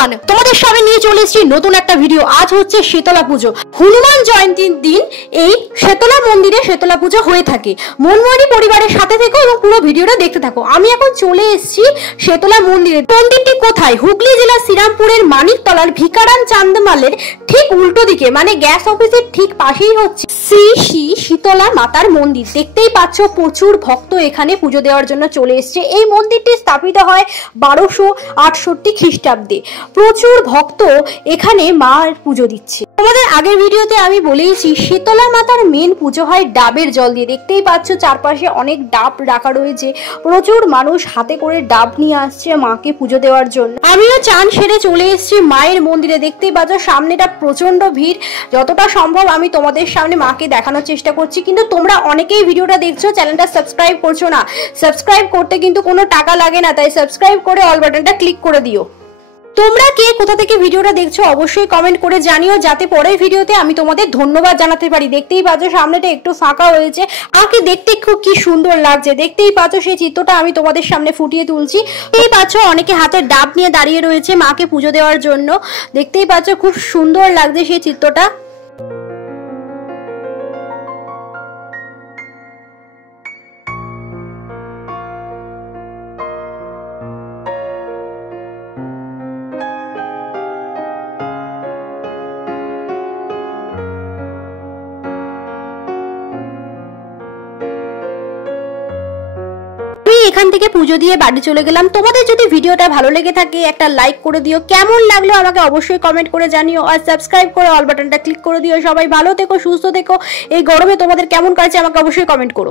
Everyone, তোমাদের সামনে নিয়ে চলে এসেছি নতুন একটা ভিডিও। আজ হচ্ছে শীতলা পুজো, হনুমান জয়ন্তীর দিন এই শীতলা মন্দিরে শীতলা পুজো হয়ে থাকে। মনমোহনী পরিবারের সাথে থেকো এবং পুরো ভিডিওটা দেখতে থাকো। আমি এখন চলে এসেছি শীতলা মন্দিরে। মন্দিরটি কোথায়? হুগলি জেলার শ্রীরামপুরের মানিকতলার ভিকারান চান্দমালের ঠিক উল্টো দিকে, মানে গ্যাস অফিসের ঠিক পাশেই হচ্ছে শ্রী শ্রী শীতলা মাতার মন্দির। দেখতেই পাচ্ছ প্রচুর ভক্ত এখানে পুজো দেওয়ার জন্য চলে এসছে। এই মন্দিরটি স্থাপিত হয় 1268 খ্রিস্টাব্দে। প্রচুর ভক্ত এখানে মার পুজো দিচ্ছে। তোমাদের আগের ভিডিওতে আমি বলেইছি শীতলা মাতার মেন পুজো হয় ডাবের জল দিয়ে। দেখতেই পাচ্ছ চারপাশে অনেক ডাব রাখা রয়েছে, প্রচুর মানুষ হাতে করে ডাব নিয়ে আসছে মাকে পুজো দেওয়ার জন্য। আমিও চান সেরে চলে এসেছি মায়ের মন্দিরে। দেখতেই পাচ্ছ সামনেটা প্রচন্ড ভিড়। যতটা সম্ভব আমি তোমাদের সামনে মাকে দেখানোর চেষ্টা করছি, কিন্তু তোমরা অনেকেই ভিডিওটা দেখছো, চ্যানেলটা সাবস্ক্রাইব করছো না। সাবস্ক্রাইব করতে কিন্তু কোনো টাকা লাগে না, তাই সাবস্ক্রাইব করে অল বাটনটা ক্লিক করে দিও। তোমরা কে কোথা থেকে ভিডিওটা দেখছো অবশ্যই কমেন্ট করে জানিও, যাতে পরের ভিডিওতে আমি তোমাদের ধন্যবাদ জানাতে পারি। দেখতেই পাচ্ছ সামনেটা একটু ফাঁকা হয়েছে, আমাকে দেখতে খুব কি সুন্দর লাগছে। দেখতেই পাচ্ছ সেই চিত্রটা আমি তোমাদের সামনে ফুটিয়ে তুলছি। এই পাচ্ছ অনেকে হাতে ডাব নিয়ে দাঁড়িয়ে রয়েছে মাকে পুজো দেওয়ার জন্য। দেখতেই পাচ্ছ খুব সুন্দর লাগছে সেই চিত্রটা। এখান থেকে পুজো দিয়ে বাড়ি চলে গেলাম। তোমাদের যদি ভিডিওটা ভালো লেগে থাকে একটা লাইক করে দিও, কেমন লাগলো আমাকে অবশ্যই কমেন্ট করে জানিও, আর সাবস্ক্রাইব করে অল বাটনটা ক্লিক করে দিও। সবাই ভালো থেকো, সুস্থ থেকো। এই গরমে তোমাদের কেমন কাটছে আমাকে অবশ্যই কমেন্ট করো।